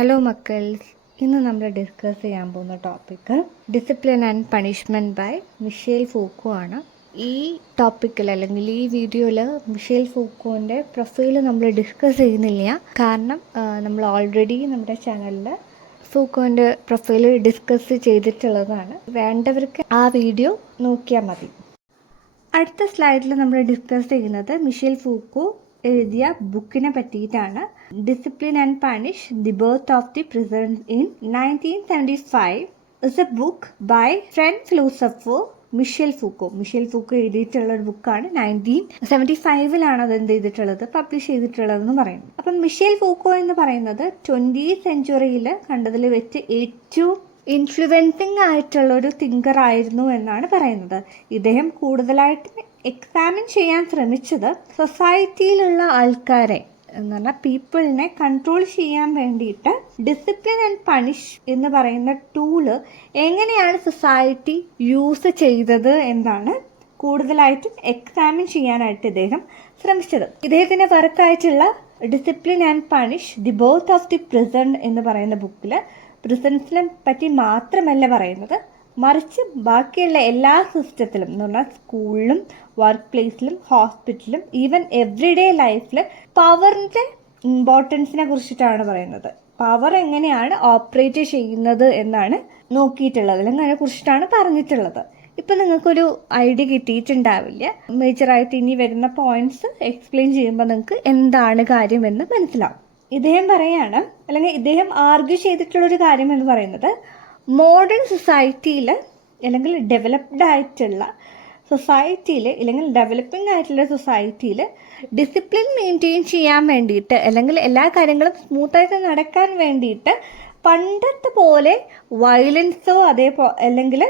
Hello മക്കൾ, ഇന്ന് നമ്മൾ ഡിസ്കസ് ചെയ്യാൻ പോകുന്ന topic discipline and punishment by Michel Foucault ആണ്. ഈ ടോപ്പിക്കിൽ അല്ലെങ്കിൽ ഈ വീഡിയോയിൽ മിഷേൽ ഫൂക്കോൻ്റെ പ്രൊഫൈൽ നമ്മൾ ഡിസ്കസ് ചെയ്യുന്നില്ല. കാരണം നമ്മൾ ഓൾറെഡി നമ്മുടെ ചാനലിൽ ഫൂക്കോൻ്റെ പ്രൊഫൈൽ ഡിസ്കസ് ചെയ്തിട്ടുള്ളതാണ്. വേണ്ടവർക്ക് ആ വീഡിയോ നോക്കിയാൽ മതി. അടുത്ത സ്ലൈഡിൽ നമ്മൾ ഡിസ്കസ് ചെയ്യുന്നത് മിഷേൽ ഫൂക്കോ എഴുതിയ ബുക്കിനെ പറ്റിയിട്ടാണ്. Discipline and punish the birth of the prison in 1975 is a book by French philosopher Michel Foucault. Michel Foucault എഴുതിയിട്ടുള്ള ഒരു ബുക്കാണ്. 1975 അത് എന്ത് ചെയ്തിട്ടുള്ളത്, പബ്ലിഷ് ചെയ്തിട്ടുള്ളതെന്ന് പറയുന്നു. അപ്പം മിഷേൽ ഫൂക്കോ എന്ന് പറയുന്നത് 20th സെഞ്ച്വറിയിൽ കണ്ടതിൽ വെച്ച് ഏറ്റവും ഇൻഫ്ലുവൻസിങ് ആയിട്ടുള്ള ഒരു തിങ്കർ ആയിരുന്നു എന്നാണ് പറയുന്നത്. ഇദ്ദേഹം കൂടുതലായിട്ട് എക്സാമിൻ ചെയ്യാൻ ശ്രമിച്ചത് സൊസൈറ്റിയിലുള്ള ആൾക്കാരെ എന്ന് പറഞ്ഞാൽ പീപ്പിളിനെ കൺട്രോൾ ചെയ്യാൻ വേണ്ടിയിട്ട് ഡിസിപ്ലിൻ ആൻഡ് പണിഷ് എന്ന് പറയുന്ന ടൂള് എങ്ങനെയാണ് സൊസൈറ്റി യൂസ് ചെയ്തത് എന്നാണ് കൂടുതലായിട്ടും എക്സാമിൻ ചെയ്യാനായിട്ട് ഇദ്ദേഹം ശ്രമിച്ചത്. ഇദ്ദേഹത്തിൻ്റെ വർക്കായിട്ടുള്ള discipline and punish the birth of the prison എന്ന് പറയുന്ന ബുക്കിൽ പ്രിസൺസിനെ പറ്റി മാത്രമല്ല പറയുന്നത്, മറിച്ച് ബാക്കിയുള്ള എല്ലാ സിസ്റ്റത്തിലും എന്ന് പറഞ്ഞാൽ സ്കൂളിലും വർക്ക് പ്ലേസിലും ഹോസ്പിറ്റലിലും ഈവൻ എവറിഡേ ലൈഫിൽ പവറിൻ്റെ ഇമ്പോർട്ടൻസിനെ കുറിച്ചിട്ടാണ് പറയുന്നത്. പവർ എങ്ങനെയാണ് ഓപ്പറേറ്റ് ചെയ്യുന്നത് എന്നാണ് നോക്കിയിട്ടുള്ളത്, അല്ലെങ്കിൽ അതിനെ കുറിച്ചിട്ടാണ് പറഞ്ഞിട്ടുള്ളത്. ഇപ്പം നിങ്ങൾക്കൊരു ഐഡിയ കിട്ടിയിട്ടുണ്ടാവില്ല. മേജറായിട്ട് ഇനി വരുന്ന പോയിന്റ്സ് എക്സ്പ്ലെയിൻ ചെയ്യുമ്പോൾ നിങ്ങൾക്ക് എന്താണ് കാര്യമെന്ന് മനസ്സിലാവും. ഇദ്ദേഹം പറയാണ്, അല്ലെങ്കിൽ ഇദ്ദേഹം ആർഗ്യൂ ചെയ്തിട്ടുള്ളൊരു കാര്യം എന്ന് പറയുന്നത്, മോഡേൺ സൊസൈറ്റിയിൽ അല്ലെങ്കിൽ ഡെവലപ്ഡ് ആയിട്ടുള്ള സൊസൈറ്റിയിൽ അല്ലെങ്കിൽ ഡെവലപ്പിംഗ് ആയിട്ടുള്ള സൊസൈറ്റിയിൽ ഡിസിപ്ലിൻ മെയിൻറ്റെയിൻ ചെയ്യാൻ വേണ്ടിയിട്ട് അല്ലെങ്കിൽ എല്ലാ കാര്യങ്ങളും സ്മൂത്തായിട്ട് നടക്കാൻ വേണ്ടിയിട്ട് പണ്ടത്തെ പോലെ വയലൻസോ അല്ലെങ്കിൽ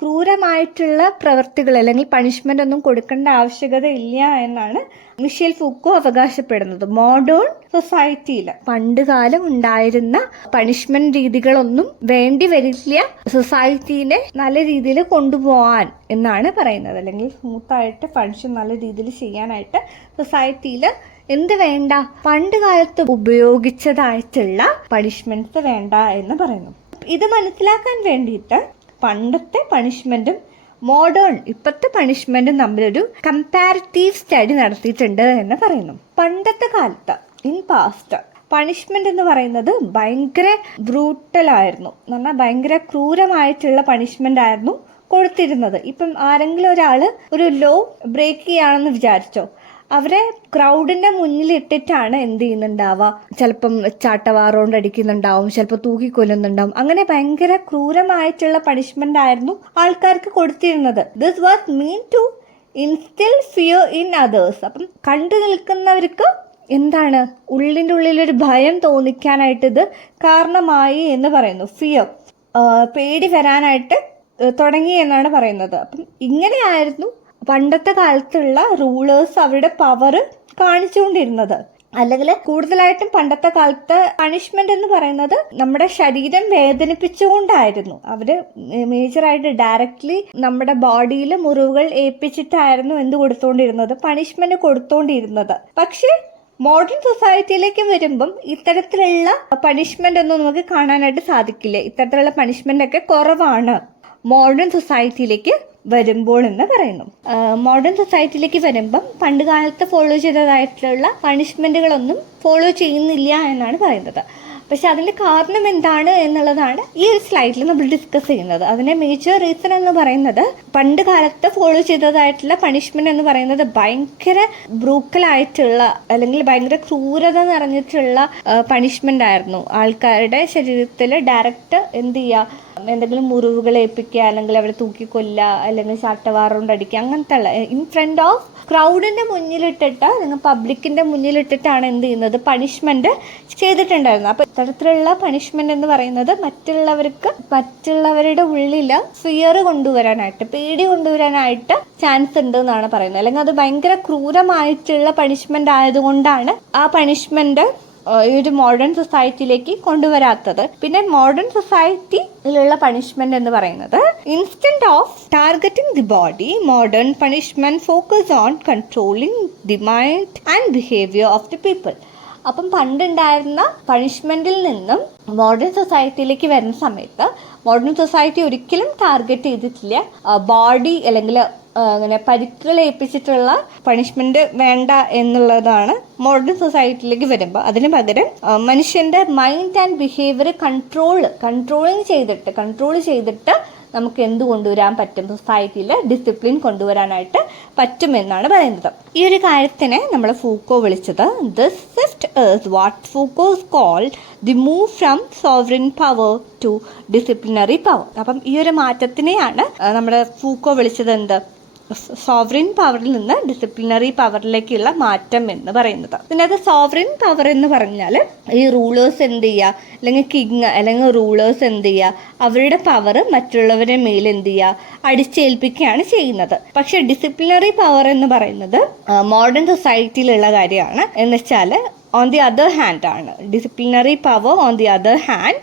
ക്രൂരമായിട്ടുള്ള പ്രവൃത്തികൾ അല്ലെങ്കിൽ പണിഷ്മെൻ്റ് ഒന്നും കൊടുക്കേണ്ട ആവശ്യകത ഇല്ല എന്നാണ് മിഷേൽ ഫൂക്കോ അവകാശപ്പെടുന്നത്. മോഡേൺ സൊസൈറ്റിയിൽ പണ്ട് കാലം ഉണ്ടായിരുന്ന പണിഷ്മെന്റ് രീതികളൊന്നും വേണ്ടി വരില്ല സൊസൈറ്റീനെ നല്ല രീതിയിൽ കൊണ്ടുപോകാൻ എന്നാണ് പറയുന്നത്. അല്ലെങ്കിൽ സ്മൂത്തായിട്ട് പണിഷ്മെന്റ് നല്ല രീതിയിൽ ചെയ്യാനായിട്ട് സൊസൈറ്റിയിൽ എന്ത് വേണ്ട, പണ്ട് കാലത്ത് ഉപയോഗിച്ചതായിട്ടുള്ള പണിഷ്മെന്റ്സ് വേണ്ട എന്ന് പറയുന്നു. ഇത് മനസ്സിലാക്കാൻ വേണ്ടിയിട്ട് പണ്ടത്തെ പണിഷ്മെന്റും മോഡേൺ ഇപ്പോഴത്തെ പണിഷ്മെന്റും തമ്മിലൊരു കമ്പാരിറ്റീവ് സ്റ്റഡി നടത്തിയിട്ടുണ്ട് എന്ന് പറയുന്നു. പണ്ടത്തെ കാലത്ത് ഇൻ പാസ്റ്റ് പണിഷ്മെന്റ് എന്ന് പറയുന്നത് ഭയങ്കര ബ്രൂട്ടലായിരുന്നു എന്ന് പറഞ്ഞാൽ ഭയങ്കര ക്രൂരമായിട്ടുള്ള പണിഷ്മെന്റ് ആയിരുന്നു കൊടുത്തിരുന്നത്. ഇപ്പം ആരെങ്കിലും ഒരാൾ ഒരു ലോ ബ്രേക്ക് ചെയ്യുകയാണെന്ന് വിചാരിച്ചോ, അവരെ ക്രൗഡിന്റെ മുന്നിൽ ഇട്ടിട്ടാണ് എന്ത് ചെയ്യുന്നുണ്ടാവുക, ചിലപ്പം ചാട്ടവാറുകൊണ്ട് അടിക്കുന്നുണ്ടാവും, ചിലപ്പോൾ തൂക്കിക്കൊല്ലുന്നുണ്ടാവും. അങ്ങനെ ഭയങ്കര ക്രൂരമായിട്ടുള്ള പണിഷ്മെന്റ് ആയിരുന്നു ആൾക്കാർക്ക് കൊടുത്തിരുന്നത്. This was mean to instill fear in others. അപ്പം കണ്ടു നിൽക്കുന്നവർക്ക് എന്താണ്, ഉള്ളിൻ്റെ ഉള്ളിലൊരു ഭയം തോന്നിക്കാനായിട്ട് ഇത് കാരണമായി എന്ന് പറയുന്നു. ഫിയർ, പേടി വരാനായിട്ട് തുടങ്ങി എന്നാണ് പറയുന്നത്. അപ്പം ഇങ്ങനെയായിരുന്നു പണ്ടത്തെ കാലത്തുള്ള റൂളേഴ്സ് അവരുടെ പവർ കാണിച്ചുകൊണ്ടിരുന്നത്. അല്ലെങ്കിൽ കൂടുതലായിട്ടും പണ്ടത്തെ കാലത്ത് പണിഷ്മെന്റ് എന്ന് പറയുന്നത് നമ്മുടെ ശരീരം വേദനിപ്പിച്ചുകൊണ്ടായിരുന്നു. അവര് മേജറായിട്ട് ഡയറക്റ്റ്ലി നമ്മുടെ ബോഡിയിൽ മുറിവുകൾ ഏൽപ്പിച്ചിട്ടായിരുന്നു എന്ത് കൊടുത്തോണ്ടിരുന്നത്, പണിഷ്മെന്റ് കൊടുത്തോണ്ടിരുന്നത്. പക്ഷെ മോഡേൺ സൊസൈറ്റിയിലേക്ക് വരുമ്പം ഇത്തരത്തിലുള്ള പണിഷ്മെന്റ് ഒന്നും നമുക്ക് കാണാനായിട്ട് സാധിക്കില്ല. ഇത്തരത്തിലുള്ള പണിഷ്മെന്റ് ഒക്കെ കുറവാണ് മോഡേൺ സൊസൈറ്റിയിലേക്ക് വരുമ്പോൾ എന്ന് പറയുന്നു. മോഡേൺ സൊസൈറ്റിയിലേക്ക് വരുമ്പം പണ്ട് കാലത്ത് ഫോളോ ചെയ്തതായിട്ടുള്ള പണിഷ്മെന്റുകളൊന്നും ഫോളോ ചെയ്യുന്നില്ല എന്നാണ് പറയുന്നത്. പക്ഷെ അതിൻ്റെ കാരണം എന്താണ് എന്നുള്ളതാണ് ഈ ഒരു സ്ലൈഡിൽ നമ്മൾ ഡിസ്കസ് ചെയ്യുന്നത്. അതിൻ്റെ മേജർ റീസൺ എന്ന് പറയുന്നത് പണ്ട് കാലത്ത് ഫോളോ ചെയ്തതായിട്ടുള്ള പണിഷ്മെന്റ് എന്ന് പറയുന്നത് ഭയങ്കര ബ്രൂക്കലായിട്ടുള്ള അല്ലെങ്കിൽ ഭയങ്കര ക്രൂരത നിറഞ്ഞിട്ടുള്ള പണിഷ്മെന്റ് ആയിരുന്നു. ആൾക്കാരുടെ ശരീരത്തിൽ ഡയറക്റ്റ് എന്ത് ചെയ്യുക, എന്തെങ്കിലും മുറിവുകൾ ഏൽപ്പിക്കുക, അല്ലെങ്കിൽ അവരെ തൂക്കിക്കൊല്ലുക, അല്ലെങ്കിൽ ചാട്ടവാറുകൊണ്ട് അടിക്കുക, അങ്ങനത്തെ ഉള്ള ഇൻ ഫ്രണ്ട് ഓഫ് ക്രൗഡിൻ്റെ മുന്നിലിട്ടിട്ട് നിങ്ങൾ പബ്ലിക്കിൻ്റെ മുന്നിലിട്ടിട്ടാണ് എന്ത് ചെയ്യുന്നത്, പണിഷ്മെന്റ് ചെയ്തിട്ടുണ്ടായിരുന്നത്. അപ്പോൾ ഇത്തരത്തിലുള്ള പണിഷ്മെന്റ് എന്ന് പറയുന്നത് മറ്റുള്ളവരുടെ ഉള്ളിൽ ഫിയർ കൊണ്ടുവരാനായിട്ട്, പേടി കൊണ്ടുവരാനായിട്ട് ചാൻസ് ഉണ്ട് എന്നാണ് പറയുന്നത്. അല്ലെങ്കിൽ അത് ഭയങ്കര ക്രൂരമായിട്ടുള്ള പണിഷ്മെന്റ് ആയതുകൊണ്ടാണ് ആ പണിഷ്മെന്റ് ഈ ഒരു മോഡേൺ സൊസൈറ്റിയിലേക്ക് കൊണ്ടുവരാത്തത്. പിന്നെ മോഡേൺ സൊസൈറ്റിയിലുള്ള പണിഷ്മെന്റ് എന്ന് പറയുന്നത് instead of targeting the body, modern punishment focus on controlling the mind and behaviour of the people. അപ്പം പണ്ടുണ്ടായിരുന്ന പണിഷ്മെൻറ്റിൽ നിന്നും മോഡേൺ സൊസൈറ്റിയിലേക്ക് വരുന്ന സമയത്ത് മോഡേൺ സൊസൈറ്റി ഒരിക്കലും ടാർഗറ്റ് ചെയ്തിട്ടില്ല ബോഡി അല്ലെങ്കിൽ അങ്ങനെ പരിക്കുകൾ ഏൽപ്പിച്ചിട്ടുള്ള പണിഷ്മെൻറ്റ് വേണ്ട എന്നുള്ളതാണ് മോഡേൺ സൊസൈറ്റിയിലേക്ക് വരുമ്പോൾ. അതിന് പകരം മനുഷ്യൻ്റെ മൈൻഡ് ആൻഡ് ബിഹേവിയർ കൺട്രോൾ ചെയ്തിട്ട് നമുക്ക് എന്ത് കൊണ്ടുവരാൻ പറ്റും, സൊസൈറ്റിയിൽ ഡിസിപ്ലിൻ കൊണ്ടുവരാനായിട്ട് പറ്റുമെന്നാണ് പറയുന്നത്. ഈ ഒരു കാര്യത്തിനെ നമ്മൾ ഫൂക്കോ വിളിച്ചത് this shift is what Foucault's called the move from sovereign power to disciplinary power. അപ്പം ഈ ഒരു മാറ്റത്തിനെയാണ് നമ്മുടെ ഫൂക്കോ വിളിച്ചത് എന്ത്, സോവറിൻ പവറിൽ നിന്ന് ഡിസിപ്ലിനറി പവറിലേക്കുള്ള മാറ്റം എന്ന് പറയുന്നത്. ഇതിനകത്ത് സോവറിൻ പവർ എന്ന് പറഞ്ഞാൽ ഈ റൂളേഴ്സ് എന്ത് ചെയ്യുക, അല്ലെങ്കിൽ കിങ് അല്ലെങ്കിൽ റൂളേഴ്സ് എന്ത് ചെയ്യുക, അവരുടെ പവർ മറ്റുള്ളവരുടെ മേൽ എന്ത് ചെയ്യുക, അടിച്ചേൽപ്പിക്കുകയാണ് ചെയ്യുന്നത്. പക്ഷെ ഡിസിപ്ലിനറി പവർ എന്ന് പറയുന്നത് മോഡേൺ സൊസൈറ്റിയിലുള്ള കാര്യമാണ്. എന്ന് വെച്ചാൽ on the other hand ആണ് disciplinary power on the other hand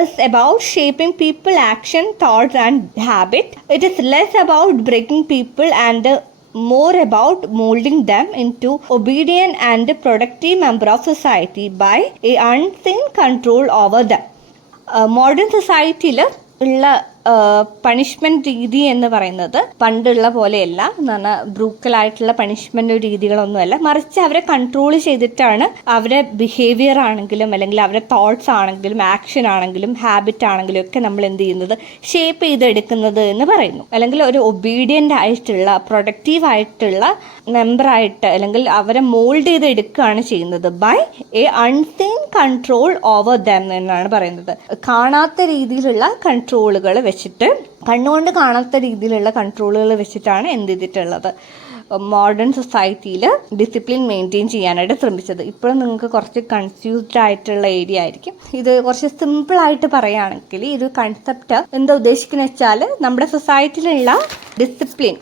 is about shaping people action, thoughts and habit. It is less about breaking people and more about molding them into obedient and productive member of society by a unseen control over them. Modern society ഉള്ള punishment രീതി എന്ന് പറയുന്നത് പണ്ടുള്ള പോലെയല്ല, എന്ന് പറഞ്ഞാൽ ബ്രൂക്കലായിട്ടുള്ള punishment രീതികളൊന്നുമല്ല, മറിച്ച് അവരെ കൺട്രോൾ ചെയ്തിട്ടാണ് അവരെ ബിഹേവിയർ ആണെങ്കിലും അല്ലെങ്കിൽ അവരുടെ തോട്ട്സ് ആണെങ്കിലും ആക്ഷൻ ആണെങ്കിലും ഹാബിറ്റ് ആണെങ്കിലും ഒക്കെ നമ്മൾ എന്ത് ചെയ്യുന്നത്, ഷേപ്പ് ചെയ്തെടുക്കുന്നത് എന്ന് പറയുന്നു. അല്ലെങ്കിൽ ഒരു ഒബീഡിയൻ്റ് ആയിട്ടുള്ള പ്രൊഡക്റ്റീവ് ആയിട്ടുള്ള മെമ്പറായിട്ട് അല്ലെങ്കിൽ അവരെ മോൾഡ് ചെയ്തെടുക്കുകയാണ് ചെയ്യുന്നത് by a unseen control over them എന്നാണ് പറയുന്നത്. കാണാത്ത രീതിയിലുള്ള കൺട്രോളുകൾ വെച്ചിട്ട്, കണ്ണുകൊണ്ട് കാണാത്ത രീതിയിലുള്ള കൺട്രോളുകൾ വെച്ചിട്ടാണ് എന്ത് ചെയ്തിട്ടുള്ളത്, മോഡേൺ സൊസൈറ്റിയിൽ ഡിസിപ്ലിൻ മെയിൻറ്റെയിൻ ചെയ്യാനായിട്ട് ശ്രമിച്ചത്. ഇപ്പോഴും നിങ്ങൾക്ക് കുറച്ച് കൺഫ്യൂസ്ഡ് ആയിട്ടുള്ള ഏരിയ ആയിരിക്കും. ഇത് കുറച്ച് സിമ്പിളായിട്ട് പറയുകയാണെങ്കിൽ ഈ ഒരു കൺസെപ്റ്റ് എന്താ ഉദ്ദേശിക്കുന്നത് വെച്ചാൽ, നമ്മുടെ സൊസൈറ്റിയിലുള്ള discipline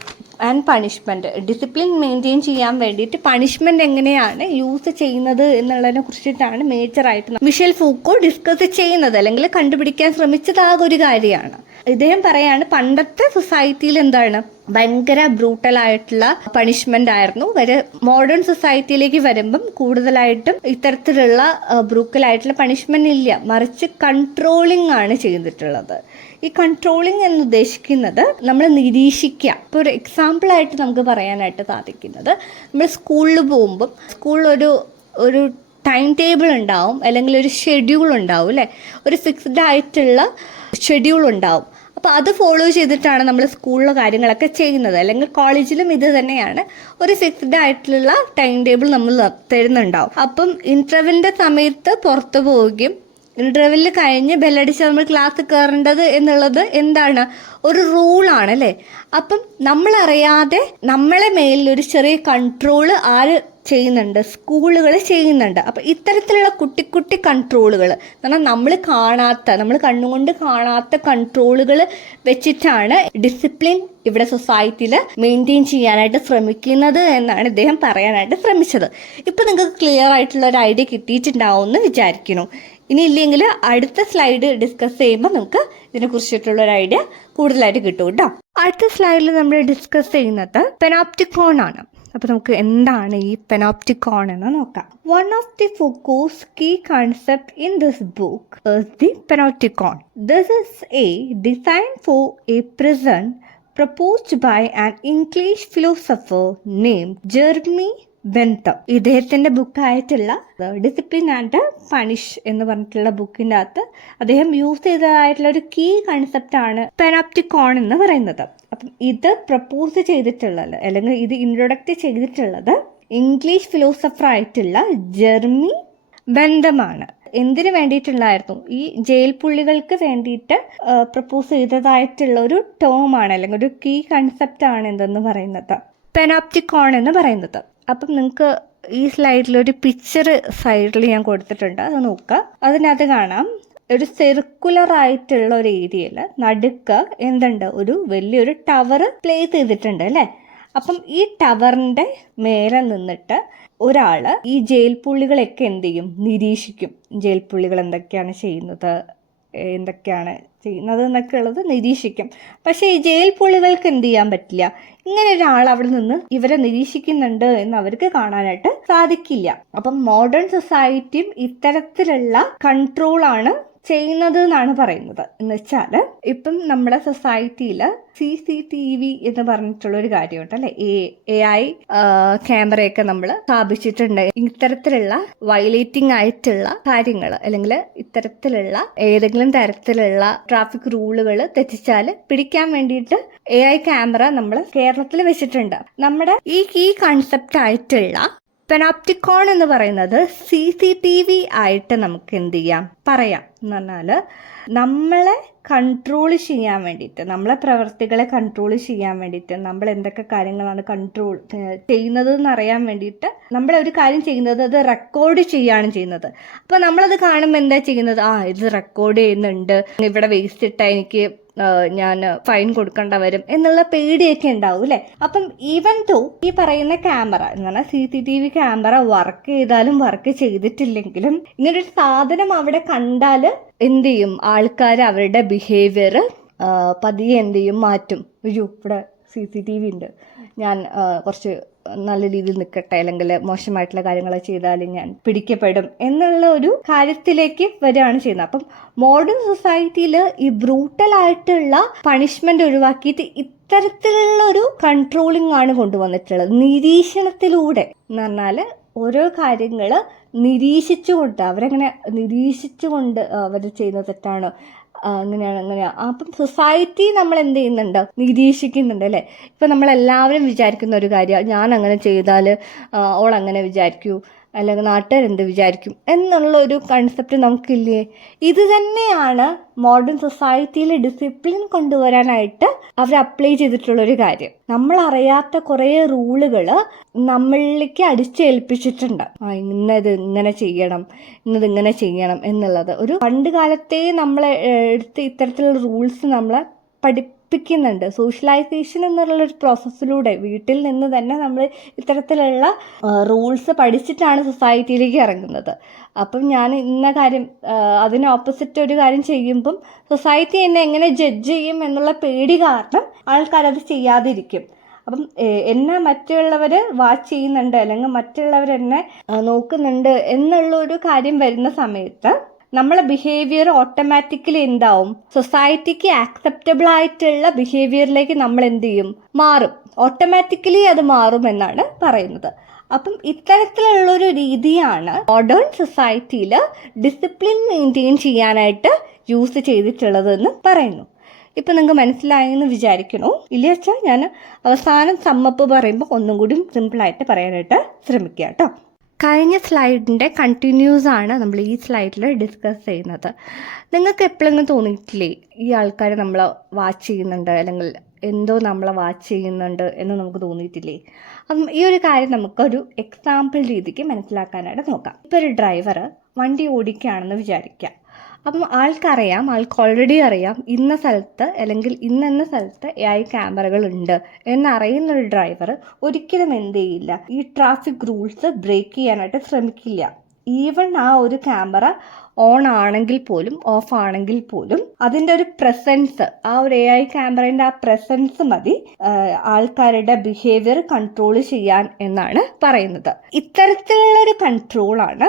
and punishment, discipline maintain ചെയ്യാൻ വേണ്ടിയിട്ട് പണിഷ്മെൻറ്റ് എങ്ങനെയാണ് യൂസ് ചെയ്യുന്നത് എന്നുള്ളതിനെ കുറിച്ചിട്ടാണ് മേജറായിട്ട് മിഷേൽ ഫൂക്കോ ഡിസ്കസ് ചെയ്യുന്നത്, അല്ലെങ്കിൽ കണ്ടുപിടിക്കാൻ ശ്രമിച്ചത് ആ ഒരു കാര്യമാണ്. ഇദ്ദേഹം പറയാണ് പണ്ടത്തെ സൊസൈറ്റിയിൽ എന്താണ് ഭയങ്കര ബ്രൂട്ടലായിട്ടുള്ള പണിഷ്മെൻ്റ് ആയിരുന്നു. മോഡേൺ സൊസൈറ്റിയിലേക്ക് വരുമ്പം കൂടുതലായിട്ടും ഇത്തരത്തിലുള്ള ബ്രൂക്കലായിട്ടുള്ള പണിഷ്മെൻ്റ് ഇല്ല, മറിച്ച് കൺട്രോളിംഗ് ആണ് ചെയ്തിട്ടുള്ളത്. ഈ കൺട്രോളിംഗ് എന്ന് ഉദ്ദേശിക്കുന്നത് നമ്മൾ നിരീക്ഷിക്കുക. ഇപ്പോൾ ഒരു എക്സാമ്പിളായിട്ട് നമുക്ക് പറയാനായിട്ട് സാധിക്കുന്നത്, നമ്മൾ സ്കൂളിൽ പോകുമ്പം സ്കൂളിൽ ഒരു ടൈം ടേബിൾ ഉണ്ടാവും, അല്ലെങ്കിൽ ഒരു ഷെഡ്യൂൾ ഉണ്ടാവും അല്ലേ, ഒരു ഫിക്സ്ഡ് ആയിട്ടുള്ള ഷെഡ്യൂൾ ഉണ്ടാവും. അപ്പോൾ അത് ഫോളോ ചെയ്തിട്ടാണ് നമ്മൾ സ്കൂളിലെ കാര്യങ്ങളൊക്കെ ചെയ്യുന്നത്. അല്ലെങ്കിൽ കോളേജിലും ഇത് തന്നെയാണ്, ഒരു ഫിക്സ്ഡ് ആയിട്ടുള്ള ടൈം ടേബിൾ നമ്മൾ തരുന്നുണ്ടാവും. അപ്പം ഇൻ്റർവെല്ലിൻ്റെ സമയത്ത് പുറത്തു പോവുകയും ഇൻ്റർവെല്ല് കഴിഞ്ഞ് ബെല്ലടിച്ച് നമ്മൾ ക്ലാസ് കയറേണ്ടത് എന്നുള്ളത് എന്താണ്, ഒരു റൂളാണ് അല്ലേ. അപ്പം നമ്മളറിയാതെ നമ്മളെ മേലിലൊരു ചെറിയ കൺട്രോള് ആര് ചെയ്യുന്നുണ്ട്, സ്കൂളുകൾ ചെയ്യുന്നുണ്ട്. അപ്പം ഇത്തരത്തിലുള്ള കുട്ടി കുട്ടി കൺട്രോളുകൾ എന്നാൽ നമ്മൾ കണ്ണുകൊണ്ട് കാണാത്ത കൺട്രോളുകൾ വെച്ചിട്ടാണ് ഡിസിപ്ലിൻ ഇവിടെ സൊസൈറ്റിയിൽ മെയിൻറ്റെയിൻ ചെയ്യാനായിട്ട് ശ്രമിക്കുന്നത് എന്നാണ് ഇദ്ദേഹം പറയാനായിട്ട് ശ്രമിച്ചത്. ഇപ്പം നിങ്ങൾക്ക് ക്ലിയർ ആയിട്ടുള്ള ഒരു ഐഡിയ കിട്ടിയിട്ടുണ്ടാവും എന്ന് വിചാരിക്കുന്നു. ഇനി ഇല്ലെങ്കിൽ അടുത്ത സ്ലൈഡ് ഡിസ്കസ് ചെയ്യുമ്പോൾ നമുക്ക് ഇതിനെക്കുറിച്ചിട്ടുള്ള ഒരു ഐഡിയ കൂടുതലായിട്ട് കിട്ടും കേട്ടോ. അടുത്ത സ്ലൈഡിൽ നമ്മൾ ഡിസ്കസ് ചെയ്യുന്നത് പെനോപ്റ്റിക്കോൺ ആണ്. അപ്പോൾ നമുക്ക് എന്താണ് ഈ പെനോപ്റ്റിക്കോൺ എന്ന് നോക്കാം. One of the Foucault's key concept in this book is the panopticon. This is a design for a prison proposed by an English philosopher named Jeremy Bentham. ഇദ്ദേഹത്തിൻ്റെ ബുക്കായിട്ടുള്ള ഡിസിപ്ലിൻ ആൻഡ് പണിഷ് എന്ന് പറഞ്ഞിട്ടുള്ള ബുക്കിൻ്റെ അകത്ത് അദ്ദേഹം use ചെയ്തതായിട്ടുള്ള ഒരു key കൺസെപ്റ്റാണ് പെനോപ്റ്റിക്കോൺ എന്ന് പറയുന്നത്. അപ്പം ഇത് പ്രപ്പോസ് ചെയ്തിട്ടുള്ളത് അല്ലെങ്കിൽ ഇത് ഇൻട്രൊഡക്റ്റ് ചെയ്തിട്ടുള്ളത് ഇംഗ്ലീഷ് ഫിലോസഫർ ആയിട്ടുള്ള ജെർമി ബെന്തമാണ്. എന്തിനു വേണ്ടിയിട്ടുള്ളായിരുന്നു, ഈ ജയിൽ പുള്ളികൾക്ക് വേണ്ടിയിട്ട് പ്രപ്പോസ് ചെയ്തതായിട്ടുള്ള ഒരു ടേമാണ് അല്ലെങ്കിൽ ഒരു കീ കൺസെപ്റ്റാണ് എന്തെന്ന് പറയുന്നത് പെനോപ്റ്റിക്കോൺ എന്ന് പറയുന്നത്. അപ്പം നിങ്ങൾക്ക് ഈ സ്ലൈഡിലൊരു പിക്ചർ സൈഡിൽ ഞാൻ കൊടുത്തിട്ടുണ്ട്, അത് നോക്കുക. അതിനകത്ത് കാണാം ഒരു സർക്കുലർ ആയിട്ടുള്ള ഒരു ഏരിയയിൽ നടുക്ക് എന്തുണ്ട്, ഒരു വലിയൊരു ടവർ പ്ലേസ് ചെയ്തിട്ടുണ്ട് അല്ലേ. അപ്പം ഈ ടവറിൻ്റെ മേലെ നിന്നിട്ട് ഒരാൾ ഈ ജയിൽ പുള്ളികളൊക്കെ എന്ത് ചെയ്യും, നിരീക്ഷിക്കും. ജയിൽ പുള്ളികൾ എന്തൊക്കെയാണ് ചെയ്യുന്നത്, എന്തൊക്കെയാണ് ചെയ്യുന്നത് എന്നൊക്കെ ഉള്ളത് നിരീക്ഷിക്കും. പക്ഷേ ഈ ജയിൽ പുള്ളികൾക്ക് എന്ത് ചെയ്യാൻ പറ്റില്ല, ഇങ്ങനെ ഒരാൾ അവിടെ നിന്ന് ഇവരെ നിരീക്ഷിക്കുന്നുണ്ട് എന്ന് അവർക്ക് കാണാനായിട്ട് സാധിക്കില്ല. അപ്പം മോഡേൺ സൊസൈറ്റിയും ഇത്തരത്തിലുള്ള കൺട്രോളാണ് ചെയ്യുന്നത് എന്നാണ് പറയുന്നത്. എന്ന് വെച്ചാൽ ഇപ്പം നമ്മുടെ സൊസൈറ്റിയിൽ CCTV എന്ന് പറഞ്ഞിട്ടുള്ളൊരു കാര്യമുണ്ട് അല്ലെ, AI ക്യാമറയൊക്കെ നമ്മൾ സ്ഥാപിച്ചിട്ടുണ്ട്. ഇത്തരത്തിലുള്ള വയലേറ്റിംഗ് ആയിട്ടുള്ള കാര്യങ്ങൾ അല്ലെങ്കിൽ ഇത്തരത്തിലുള്ള ഏതെങ്കിലും തരത്തിലുള്ള ട്രാഫിക് റൂളുകൾ തെറ്റിച്ചാൽ പിടിക്കാൻ വേണ്ടിയിട്ട് AI ക്യാമറ നമ്മൾ കേരളത്തിൽ വെച്ചിട്ടുണ്ട്. നമ്മുടെ ഈ കൺസെപ്റ്റ് ആയിട്ടുള്ള പെനോപ്റ്റിക്കോൺ എന്ന് പറയുന്നത് CCTV ആയിട്ട് നമുക്ക് എന്ത് ചെയ്യാം പറയാം. എന്ന് പറഞ്ഞാൽ നമ്മളെ കൺട്രോൾ ചെയ്യാൻ വേണ്ടിയിട്ട്, നമ്മളെ പ്രവർത്തികളെ കൺട്രോൾ ചെയ്യാൻ വേണ്ടിയിട്ട്, നമ്മൾ എന്തൊക്കെ കാര്യങ്ങളാണ് കൺട്രോൾ ചെയ്യുന്നത് എന്നറിയാൻ വേണ്ടിയിട്ട് നമ്മളെ ഒരു കാര്യം ചെയ്യുന്നത് അത് റെക്കോർഡ് ചെയ്യുകയാണ് ചെയ്യുന്നത്. അപ്പോൾ നമ്മളത് കാണുമ്പോൾ എന്താ ചെയ്യുന്നത്, ഇത് റെക്കോർഡ് ചെയ്യുന്നുണ്ട്, ഇവിടെ വേസ്റ്റ് ഇട്ടാൽ എനിക്ക് ഞാൻ ഫൈൻ കൊടുക്കേണ്ട വരും എന്നുള്ള പേടിയൊക്കെ ഉണ്ടാവും അല്ലേ. അപ്പം ഈവൻ ദോ ഈ പറയുന്ന ക്യാമറ എന്ന് പറഞ്ഞാൽ CCTV ക്യാമറ വർക്ക് ചെയ്താലും വർക്ക് ചെയ്തിട്ടില്ലെങ്കിലും ഇങ്ങനൊരു സാധനം അവിടെ കണ്ടാൽ എന്ത് ചെയ്യും, ആൾക്കാർ അവരുടെ ബിഹേവിയർ പതിയെ എന്ത് ചെയ്യും, മാറ്റും. അയ്യോ ഇവിടെ CCTV ഉണ്ട്, ഞാൻ കുറച്ച് നല്ല രീതിയിൽ നിൽക്കട്ടെ, അല്ലെങ്കിൽ മോശമായിട്ടുള്ള കാര്യങ്ങൾ ചെയ്താൽ ഞാൻ പിടിക്കപ്പെടും എന്നുള്ള ഒരു കാര്യത്തിലേക്ക് വരികയാണ് ചെയ്യുന്നത്. അപ്പം മോഡേൺ സൊസൈറ്റിയിൽ ഈ ബ്രൂട്ടലായിട്ടുള്ള പണിഷ്മെന്റ് ഒഴിവാക്കിയിട്ട് ഇത്തരത്തിലുള്ള ഒരു കൺട്രോളിംഗ് ആണ് കൊണ്ടുവന്നിട്ടുള്ളത്, നിരീക്ഷണത്തിലൂടെ. എന്ന് പറഞ്ഞാൽ ഓരോ കാര്യങ്ങൾ നിരീക്ഷിച്ചുകൊണ്ട് അവരെങ്ങനെ നിരീക്ഷിച്ചുകൊണ്ട് അവർ ചെയ്യുന്ന തെറ്റാണ്, അങ്ങനെയാണ്. അപ്പം സൊസൈറ്റി നമ്മൾ എന്ത് ചെയ്യുന്നുണ്ട്, നിരീക്ഷിക്കുന്നുണ്ട് അല്ലേ. ഇപ്പം നമ്മളെല്ലാവരും വിചാരിക്കുന്ന ഒരു കാര്യം, ഞാൻ അങ്ങനെ ചെയ്താൽ ഓൾ അങ്ങനെ വിചാരിക്കൂ, അല്ലെങ്കിൽ നാട്ടുകാരെന്ത് വിചാരിക്കും എന്നുള്ള ഒരു കൺസെപ്റ്റ് നമുക്കില്ലേ. ഇത് തന്നെയാണ് മോഡേൺ സൊസൈറ്റിയിൽ ഡിസിപ്ലിൻ കൊണ്ടുവരാനായിട്ട് അവർ അപ്ലൈ ചെയ്തിട്ടുള്ളൊരു കാര്യം. നമ്മളറിയാത്ത കുറേ റൂളുകൾ നമ്മളിലേക്ക് അടിച്ചേൽപ്പിച്ചിട്ടുണ്ട്. ഇന്നത് ഇങ്ങനെ ചെയ്യണം, ഇന്നത് ഇങ്ങനെ ചെയ്യണം എന്നുള്ളത്. ഒരു പണ്ട് കാലത്തെ നമ്മളെ എടുത്ത് ഇത്തരത്തിലുള്ള റൂൾസ് നമ്മളെ പഠിപ്പിക്കുന്നുണ്ട്. സോഷ്യലൈസേഷൻ എന്നുള്ളൊരു പ്രോസസ്സിലൂടെ വീട്ടിൽ നിന്ന് തന്നെ നമ്മൾ ഇത്തരത്തിലുള്ള റൂൾസ് പഠിച്ചിട്ടാണ് സൊസൈറ്റിയിലേക്ക് ഇറങ്ങുന്നത്. അപ്പം ഞാൻ ഇന്ന കാര്യം അതിന് ഓപ്പോസിറ്റ് ഒരു കാര്യം ചെയ്യുമ്പം സൊസൈറ്റി എന്നെ എങ്ങനെ ജഡ്ജ് ചെയ്യും എന്നുള്ള പേടി കാരണം ആൾക്കാരത് ചെയ്യാതിരിക്കും. അപ്പം എന്നെ മറ്റുള്ളവർ വാച്ച് ചെയ്യുന്നുണ്ട് അല്ലെങ്കിൽ മറ്റുള്ളവർ എന്നെ നോക്കുന്നുണ്ട് എന്നുള്ളൊരു കാര്യം വരുന്ന സമയത്ത് നമ്മളെ ബിഹേവിയർ ഓട്ടോമാറ്റിക്കലി എന്താവും, സൊസൈറ്റിക്ക് ആക്സെപ്റ്റബിൾ ആയിട്ടുള്ള ബിഹേവിയറിലേക്ക് നമ്മൾ എന്ത് ചെയ്യും, മാറും. ഓട്ടോമാറ്റിക്കലി അത് മാറും എന്നാണ് പറയുന്നത്. അപ്പം ഇത്തരത്തിലുള്ളൊരു രീതിയാണ് മോഡേൺ സൊസൈറ്റിയിൽ ഡിസിപ്ലിൻ മെയിൻറ്റെയിൻ ചെയ്യാനായിട്ട് യൂസ് ചെയ്തിട്ടുള്ളതെന്ന് പറയുന്നു. ഇപ്പം നിങ്ങൾക്ക് മനസ്സിലായെന്ന് വിചാരിക്കണോ? ഇല്ല വെച്ചാൽ ഞാൻ അവസാനം സമ്മപ്പ് പറയുമ്പോൾ ഒന്നും കൂടി സിമ്പിളായിട്ട് പറയാനായിട്ട് ശ്രമിക്കുക കേട്ടോ. കഴിഞ്ഞ സ്ലൈഡിൻ്റെ കണ്ടിന്യൂസ് ആണ് നമ്മൾ ഈ സ്ലൈഡിൽ ഡിസ്കസ് ചെയ്യുന്നത്. നിങ്ങൾക്ക് എപ്പോഴെങ്കിലും തോന്നിയിട്ടില്ലേ ഈ ആൾക്കാർ നമ്മളെ വാച്ച് ചെയ്യുന്നുണ്ട് അല്ലെങ്കിൽ എന്തോ നമ്മളെ വാച്ച് ചെയ്യുന്നുണ്ട് എന്ന് നമുക്ക് തോന്നിയിട്ടില്ലേ? അപ്പം ഈ ഒരു കാര്യം നമുക്കൊരു എക്സാമ്പിൾ രീതിക്ക് മനസ്സിലാക്കാനായിട്ട് നോക്കാം. ഇപ്പോൾ ഒരു ഡ്രൈവർ വണ്ടി ഓടിക്കുകയാണെന്ന് വിചാരിക്കാം. അപ്പം ആൾക്കറിയാം, ആൾക്ക് ഓൾറെഡി അറിയാം ഇന്ന സ്ഥലത്ത് അല്ലെങ്കിൽ ഇന്ന സ്ഥലത്ത് AI ക്യാമറകൾ ഉണ്ട് എന്നറിയുന്നൊരു ഡ്രൈവർ ഒരിക്കലും എന്ത് ചെയ്യില്ല, ഈ ട്രാഫിക് റൂൾസ് ബ്രേക്ക് ചെയ്യാനായിട്ട് ശ്രമിക്കില്ല. ഈവൺ ആ ഒരു ക്യാമറ ഓൺ ആണെങ്കിൽ പോലും ഓഫ് ആണെങ്കിൽ പോലും അതിൻ്റെ ഒരു പ്രസൻസ്, ആ ഒരു AI ക്യാമറേൻ്റെ ആ പ്രസൻസ് മതി ആൾക്കാരുടെ ബിഹേവിയർ കൺട്രോൾ ചെയ്യാൻ എന്നാണ് പറയുന്നത്. ഇത്തരത്തിലുള്ളൊരു കൺട്രോളാണ്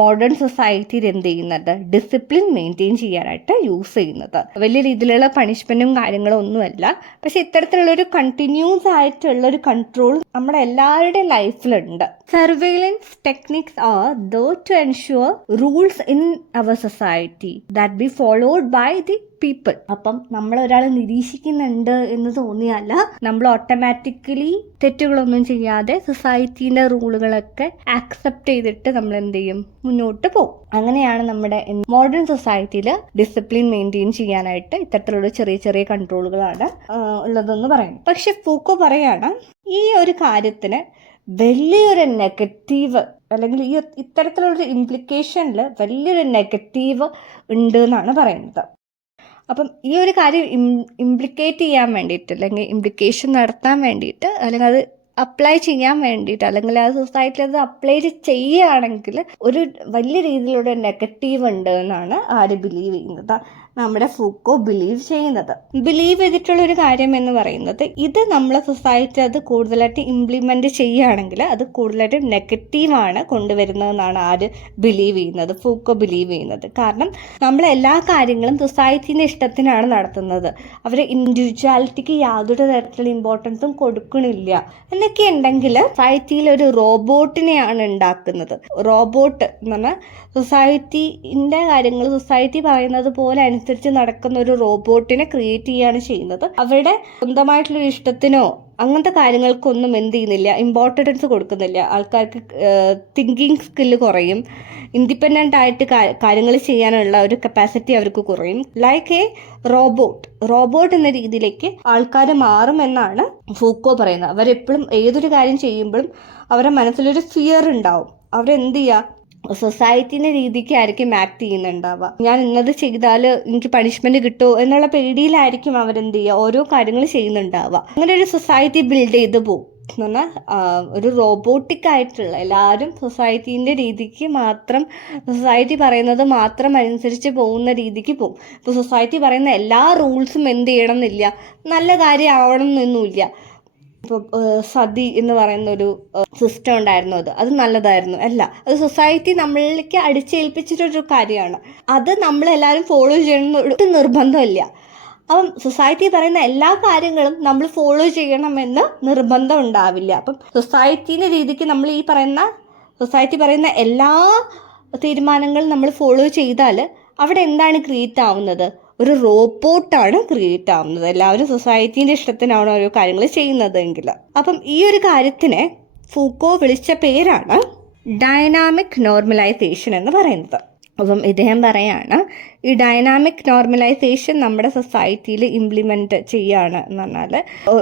മോഡേൺ സൊസൈറ്റിയിൽ എന്ത് ചെയ്യുന്നത്, ഡിസിപ്ലിൻ മെയിൻറ്റെയിൻ ചെയ്യാനായിട്ട് യൂസ് ചെയ്യുന്നത്. വലിയ രീതിയിലുള്ള പണിഷ്മെൻറ്റും കാര്യങ്ങളും ഒന്നുമല്ല, പക്ഷെ ഇത്തരത്തിലുള്ളൊരു കണ്ടിന്യൂസ് ആയിട്ടുള്ളൊരു കൺട്രോൾ നമ്മുടെ എല്ലാവരുടെയും ലൈഫിലുണ്ട്. Surveillance techniques are thought to ensure rules in our society that be followed by the people. അപ്പം നമ്മൾ ഒരാളെ നിരീക്ഷിക്കുന്നുണ്ട് എന്ന് തോന്നിയാൽ നമ്മൾ ഓട്ടോമാറ്റിക്കലി തെറ്റുകളൊന്നും ചെയ്യാതെ സൊസൈറ്റീൻ്റെ റൂളുകളൊക്കെ ആക്സെപ്റ്റ് ചെയ്തിട്ട് നമ്മൾ എന്ത് ചെയ്യും, മുന്നോട്ട് പോകും. അങ്ങനെയാണ് നമ്മുടെ മോഡേൺ സൊസൈറ്റിയിൽ ഡിസിപ്ലിൻ മെയിൻറ്റെയിൻ ചെയ്യാനായിട്ട് ഇത്തരത്തിലുള്ള ചെറിയ ചെറിയ കൺട്രോളുകളാണ് ഉള്ളതെന്ന് പറയുന്നത്. പക്ഷെ ഫൂക്കോ പറയാണ് ഈ ഒരു കാര്യത്തിന് വലിയൊരു നെഗറ്റീവ് അല്ലെങ്കിൽ ഈ ഇത്തരത്തിലുള്ളൊരു ഇംപ്ലിക്കേഷനിൽ വലിയൊരു നെഗറ്റീവ് ഉണ്ട് എന്നാണ് പറയുന്നത്. അപ്പം ഈ ഒരു കാര്യം ഇംപ്ലിക്കേറ്റ് ചെയ്യാൻ വേണ്ടിയിട്ട് അല്ലെങ്കിൽ ഇംപ്ലിക്കേഷൻ നടത്താൻ വേണ്ടിയിട്ട് അല്ലെങ്കിൽ അത് അപ്ലൈ ചെയ്യാൻ വേണ്ടിയിട്ട്, അല്ലെങ്കിൽ ആ സൊസൈറ്റിയിൽ അത് അപ്ലൈ ചെയ്യുകയാണെങ്കിൽ ഒരു വലിയ രീതിയിലുള്ള നെഗറ്റീവ് ഉണ്ട് എന്നാണ് ആര് ബിലീവ് ചെയ്യുന്നത്? നമ്മുടെ ഫൂക്കോ ബിലീവ് ചെയ്തിട്ടുള്ള ഒരു കാര്യം എന്ന് പറയുന്നത്, ഇത് നമ്മളെ സൊസൈറ്റി അത് കൂടുതലായിട്ട് ഇംപ്ലിമെന്റ് ചെയ്യുകയാണെങ്കിൽ അത് കൂടുതലായിട്ട് നെഗറ്റീവാണ് കൊണ്ടുവരുന്നതെന്നാണ് ആര് ബിലീവ് ചെയ്യുന്നത്? ഫൂക്കോ ബിലീവ് ചെയ്യുന്നത്. കാരണം നമ്മൾ എല്ലാ കാര്യങ്ങളും സൊസൈറ്റീൻ്റെ ഇഷ്ടത്തിനാണ് നടത്തുന്നത്. അവർ ഇൻഡിവിജ്വാലിറ്റിക്ക് യാതൊരു തരത്തിലുള്ള ഇമ്പോർട്ടൻസും കൊടുക്കണില്ല എന്നൊക്കെ ഉണ്ടെങ്കിൽ സൊസൈറ്റിയിൽ ഒരു റോബോട്ടിനെയാണ് ഉണ്ടാക്കുന്നത്. റോബോട്ട് എന്ന് പറഞ്ഞാൽ സൊസൈറ്റിൻ്റെ കാര്യങ്ങൾ സൊസൈറ്റി പറയുന്നത് പോലെ അനുസരിച്ച് നടക്കുന്ന ഒരു റോബോട്ടിനെ ക്രിയേറ്റ് ചെയ്യുകയാണ് ചെയ്യുന്നത്. അവരുടെ സ്വന്തമായിട്ടുള്ള ഇഷ്ടത്തിനോ അങ്ങനത്തെ കാര്യങ്ങൾക്കൊന്നും എന്ത് ചെയ്യുന്നില്ല, ഇമ്പോർട്ടൻസ് കൊടുക്കുന്നില്ല. ആൾക്കാർക്ക് തിങ്കിങ് സ്കില്ല് കുറയും, ഇൻഡിപെൻഡൻ്റ് ആയിട്ട് കാര്യങ്ങൾ ചെയ്യാനുള്ള ഒരു കപ്പാസിറ്റി അവർക്ക് കുറയും. ലൈക്ക് എ റോബോട്ട് എന്ന രീതിയിലേക്ക് ആൾക്കാർ മാറുമെന്നാണ് ഫൂക്കോ പറയുന്നത്. അവരെപ്പോഴും ഏതൊരു കാര്യം ചെയ്യുമ്പോഴും അവരുടെ മനസ്സിലൊരു ഫിയർ ഉണ്ടാവും. അവരെന്ത് ചെയ്യുക, സൊസൈറ്റിന്റെ രീതിക്ക് ആയിരിക്കും ആക്ട് ചെയ്യുന്നുണ്ടാവുക. ഞാൻ ഇന്നത് ചെയ്താൽ എനിക്ക് പണിഷ്മെന്റ് കിട്ടുമോ എന്നുള്ള പേടിയിലായിരിക്കും അവരെന്ത് ചെയ്യുക, ഓരോ കാര്യങ്ങൾ ചെയ്യുന്നുണ്ടാവുക. അങ്ങനെ ഒരു സൊസൈറ്റി ബിൽഡ് ചെയ്ത് പോകും. എന്ന് പറഞ്ഞാൽ ഒരു റോബോട്ടിക് ആയിട്ടുള്ള എല്ലാവരും സൊസൈറ്റീൻ്റെ രീതിക്ക് മാത്രം, സൊസൈറ്റി പറയുന്നത് മാത്രം അനുസരിച്ച് പോകുന്ന രീതിക്ക് പോകും. ഇപ്പോൾ സൊസൈറ്റി പറയുന്ന എല്ലാ റൂൾസും എന്ത് ചെയ്യണം എന്നില്ല, നല്ല കാര്യം ആവണം എന്നൊന്നുമില്ല. ഇപ്പോൾ സതി എന്ന് പറയുന്നൊരു സിസ്റ്റം ഉണ്ടായിരുന്നു, അത് നല്ലതായിരുന്നു അല്ല, അത് സൊസൈറ്റി നമ്മളിലേക്ക് അടിച്ചേൽപ്പിച്ചിട്ടൊരു കാര്യമാണ്. അത് നമ്മളെല്ലാവരും ഫോളോ ചെയ്യണമെന്ന് ഒരു നിർബന്ധമില്ല. അപ്പം സൊസൈറ്റി പറയുന്ന എല്ലാ കാര്യങ്ങളും നമ്മൾ ഫോളോ ചെയ്യണമെന്ന് നിർബന്ധം ഉണ്ടാവില്ല. അപ്പം സൊസൈറ്റീൻ്റെ രീതിക്ക് നമ്മൾ സൊസൈറ്റി പറയുന്ന എല്ലാ തീരുമാനങ്ങളും നമ്മൾ ഫോളോ ചെയ്താൽ അവിടെ എന്താണ് ക്രിയേറ്റ് ആവുന്നത്? ഒരു റോബോട്ടാണ് ക്രിയേറ്റ് ആവുന്നത്. എല്ലാവരും സൊസൈറ്റീൻ്റെ ഇഷ്ടത്തിനാണ് ഓരോ കാര്യങ്ങൾ ചെയ്യുന്നതെങ്കിൽ. അപ്പം ഈ ഒരു കാര്യത്തിനെ ഫൂക്കോ വിളിച്ച പേരാണ് ഡൈനാമിക് നോർമലൈസേഷൻ എന്ന് പറയുന്നത്. അപ്പം ഇദ്ദേഹം പറയാണ്, ഈ ഡൈനാമിക് നോർമലൈസേഷൻ നമ്മുടെ സൊസൈറ്റിയിൽ ഇംപ്ലിമെൻറ്റ് ചെയ്യുകയാണ് എന്ന് പറഞ്ഞാൽ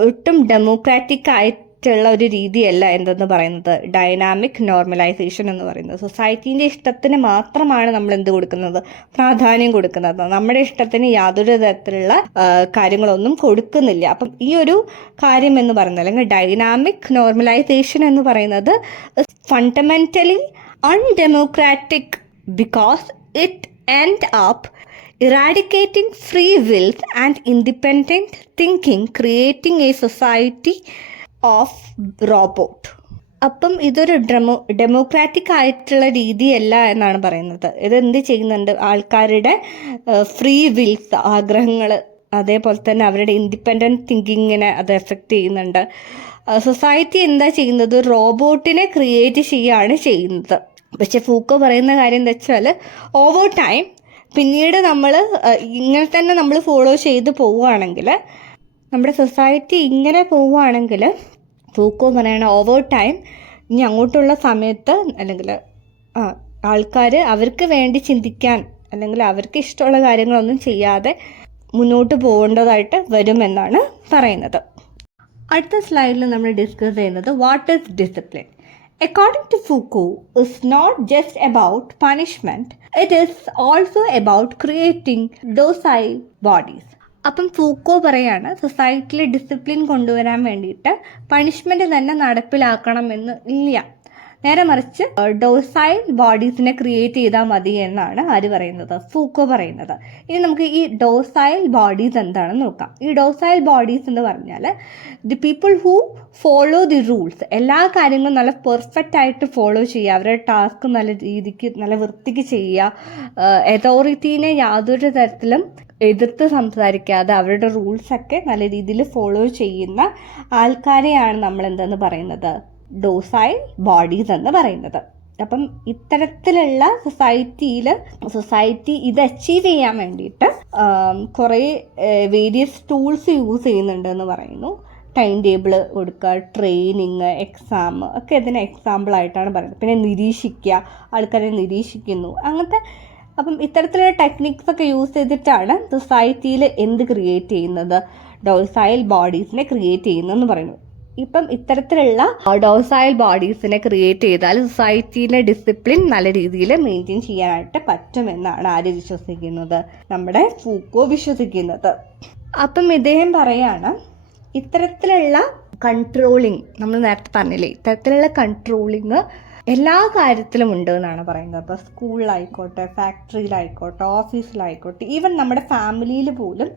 ഒട്ടും ഡെമോക്രാറ്റിക് ആയിട്ടുള്ള ഒരു രീതിയല്ല എന്തെന്ന് പറയുന്നത് ഡൈനാമിക് നോർമലൈസേഷൻ എന്ന് പറയുന്നത്. സൊസൈറ്റീൻ്റെ ഇഷ്ടത്തിന് മാത്രമാണ് നമ്മൾ എന്ത് കൊടുക്കുന്നത്, പ്രാധാന്യം കൊടുക്കുന്നത്. നമ്മുടെ ഇഷ്ടത്തിന് യാതൊരു തരത്തിലുള്ള കാര്യങ്ങളൊന്നും കൊടുക്കുന്നില്ല. അപ്പം ഈ ഒരു കാര്യം എന്ന് പറയുന്നത്, അല്ലെങ്കിൽ ഡൈനാമിക് നോർമലൈസേഷൻ എന്ന് പറയുന്നത് fundamentally undemocratic because it end up eradicating free will and independent thinking, creating a society of robot. അപ്പം ഇതൊരു ഡെമോക്രാറ്റിക് ആയിട്ടുള്ള രീതിയല്ല എന്നാണ് പറയുന്നത്. ഇതെന്ത് ചെയ്യുന്നുണ്ട്, ആൾക്കാരുടെ ഫ്രീ വിൽസ്, ആഗ്രഹങ്ങൾ, അതേപോലെ തന്നെ അവരുടെ ഇൻഡിപെൻഡൻറ്റ് തിങ്കിങ്ങിനെ അത് എഫക്റ്റ് ചെയ്യുന്നുണ്ട്. സൊസൈറ്റി എന്താ ചെയ്യുന്നത്, റോബോട്ടിനെ ക്രിയേറ്റ് ചെയ്യുകയാണ് ചെയ്യുന്നത്. പക്ഷെ ഫൂക്കോ പറയുന്ന കാര്യം എന്താ വെച്ചാൽ, ഓവർ ടൈം പിന്നീട് നമ്മൾ ഇങ്ങനെ തന്നെ നമ്മൾ ഫോളോ ചെയ്ത് പോവുകയാണെങ്കിൽ, നമ്മുടെ സൊസൈറ്റി ഇങ്ങനെ പോവുകയാണെങ്കിൽ ഫൂക്കോ പറയണ ഓവർ ടൈം ഇനി അങ്ങോട്ടുള്ള സമയത്ത് അല്ലെങ്കിൽ ആൾക്കാർ അവർക്ക് വേണ്ടി ചിന്തിക്കാൻ അല്ലെങ്കിൽ അവർക്ക് ഇഷ്ടമുള്ള കാര്യങ്ങളൊന്നും ചെയ്യാതെ മുന്നോട്ട് പോകേണ്ടതായിട്ട് വരുമെന്നാണ് പറയുന്നത്. അടുത്ത സ്ലൈഡിൽ നമ്മൾ ഡിസ്കസ് ചെയ്യുന്നത് what is discipline. According to Foucault, it's not just about punishment, it is also about creating docile bodies. അപ്പം ഫൂക്കോ പറയാണ്, സൊസൈറ്റിയിൽ ഡിസിപ്ലിൻ കൊണ്ടുവരാൻ വേണ്ടിയിട്ട് പണിഷ്മെൻറ്റ് തന്നെ നടപ്പിലാക്കണമെന്ന് ഇല്ല, നേരെ മറിച്ച് ഡോസൈൽ ബോഡീസിനെ ക്രിയേറ്റ് ചെയ്താൽ മതി എന്നാണ് ആര് പറയുന്നത്, ഫൂക്കോ പറയുന്നത്. ഇനി നമുക്ക് ഈ ഡോസൈൽ ബോഡീസ് എന്താണെന്ന് നോക്കാം. ഈ ഡോസൈൽ ബോഡീസ് എന്ന് പറഞ്ഞാൽ the people who follow the rules, എല്ലാ കാര്യങ്ങളും നല്ല പെർഫെക്റ്റ് ആയിട്ട് ഫോളോ ചെയ്യുക, അവരുടെ ടാസ്ക് നല്ല രീതിക്ക് നല്ല വൃത്തിക്ക് ചെയ്യുക, അതോറിറ്റീനെ യാതൊരു തരത്തിലും എതിർത്ത് സംസാരിക്കാതെ അവരുടെ റൂൾസൊക്കെ നല്ല രീതിയിൽ ഫോളോ ചെയ്യുന്ന ആൾക്കാരെയാണ് നമ്മൾ എന്തെന്ന് പറയുന്നത്, ഡോസൈൽ ബോഡീസ് എന്ന് പറയുന്നത്. അപ്പം ഇത്തരത്തിലുള്ള സൊസൈറ്റി ഇത് അച്ചീവ് ചെയ്യാൻ വേണ്ടിയിട്ട് കുറേ വേരിയസ് ടൂൾസ് യൂസ് ചെയ്യുന്നുണ്ട് എന്ന് പറയുന്നു. ടൈം ടേബിൾ കൊടുക്കുക, ട്രെയിനിങ്, എക്സാം ഒക്കെ ഇതിന് എക്സാമ്പിളായിട്ടാണ് പറയുന്നത്. പിന്നെ നിരീക്ഷിക്കുക, ആൾക്കാരെ നിരീക്ഷിക്കുന്നു, അങ്ങനത്തെ. അപ്പം ഇത്തരത്തിലുള്ള ടെക്നിക്സ് ഒക്കെ യൂസ് ചെയ്തിട്ടാണ് സൊസൈറ്റിയിൽ എന്ത് ക്രിയേറ്റ് ചെയ്യുന്നത്, ഡോസൈൽ ബോഡീസിനെ ക്രിയേറ്റ് ചെയ്യുന്നതെന്ന് പറയുന്നു. ഇപ്പം ഇത്തരത്തിലുള്ള ഡോസൈൽ ബോഡീസിനെ ക്രിയേറ്റ് ചെയ്താൽ സൊസൈറ്റിയിലെ ഡിസിപ്ലിൻ നല്ല രീതിയിൽ മെയിൻറ്റെയിൻ ചെയ്യാനായിട്ട് പറ്റുമെന്നാണ് ആര് വിശ്വസിക്കുന്നത്, നമ്മുടെ ഫൂക്കോ വിശ്വസിക്കുന്നത്. അപ്പം ഇദ്ദേഹം പറയാണ്, ഇത്തരത്തിലുള്ള കൺട്രോളിങ്, നമ്മൾ നേരത്തെ പറഞ്ഞില്ലേ, ഇത്തരത്തിലുള്ള കൺട്രോളിങ് എല്ലാ കാര്യത്തിലും ഉണ്ട് എന്നാണ് പറയുന്നത്. അപ്പോൾ സ്കൂളിലായിക്കോട്ടെ, ഫാക്ടറിയിലായിക്കോട്ടെ, ഓഫീസിലായിക്കോട്ടെ, ഈവൻ നമ്മുടെ ഫാമിലിയിൽ പോലും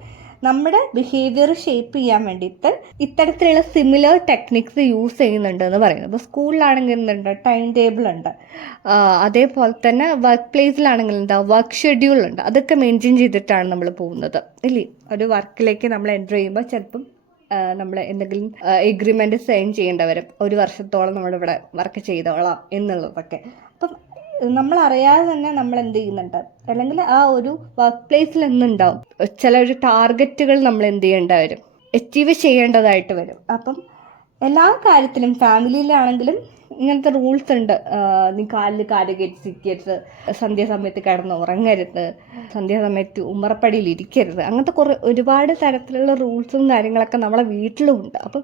നമ്മുടെ ബിഹേവിയർ ഷേപ്പ് ചെയ്യാൻ വേണ്ടിയിട്ട് ഇത്തരത്തിലുള്ള സിമിലർ ടെക്നിക്സ് യൂസ് ചെയ്യുന്നുണ്ട് എന്ന് പറയുന്നത്. അപ്പോൾ സ്കൂളിലാണെങ്കിൽ എന്തുണ്ട്, ടൈം ടേബിൾ ഉണ്ട്, അതേപോലെ തന്നെ വർക്ക് പ്ലേസിലാണെങ്കിൽ എന്താ, വർക്ക് ഷെഡ്യൂൾ ഉണ്ട്. അതൊക്കെ മെയിൻറ്റെയിൻ ചെയ്തിട്ടാണ് നമ്മൾ പോകുന്നത് ഇല്ലേ. ഒരു വർക്കിലേക്ക് നമ്മൾ എൻ്റർ ചെയ്യുമ്പോൾ ചിലപ്പം നമ്മൾ എന്തെങ്കിലും എഗ്രിമെൻ്റ് സൈൻ ചെയ്യേണ്ട വരും, 1 വർഷത്തോളം നമ്മളിവിടെ വർക്ക് ചെയ്തോളാം എന്നുള്ളതൊക്കെ. അപ്പം നമ്മളറിയാതെ തന്നെ നമ്മൾ എന്ത് ചെയ്യുന്നുണ്ട്, അല്ലെങ്കിൽ ആ ഒരു വർക്ക് പ്ലേസിൽ എന്തുണ്ടാവും, ചില ഒരു ടാർഗറ്റുകൾ നമ്മൾ എന്ത് ചെയ്യേണ്ട വരും, അച്ചീവ് ചെയ്യേണ്ടതായിട്ട് വരും. അപ്പം എല്ലാ കാര്യത്തിലും ഫാമിലിയിലാണെങ്കിലും ഇങ്ങനത്തെ റൂൾസ് ഉണ്ട്. നീ കാലിൽ കാല് കെട്ടിക്കരുത്, സന്ധ്യാസമയത്ത് കിടന്ന് ഉറങ്ങരുത്, സന്ധ്യാസമയത്ത് ഉമ്മറപ്പടിയിൽ ഇരിക്കരുത്, അങ്ങനത്തെ ഒരുപാട് തരത്തിലുള്ള റൂൾസും കാര്യങ്ങളൊക്കെ നമ്മളെ വീട്ടിലും ഉണ്ട്. അപ്പം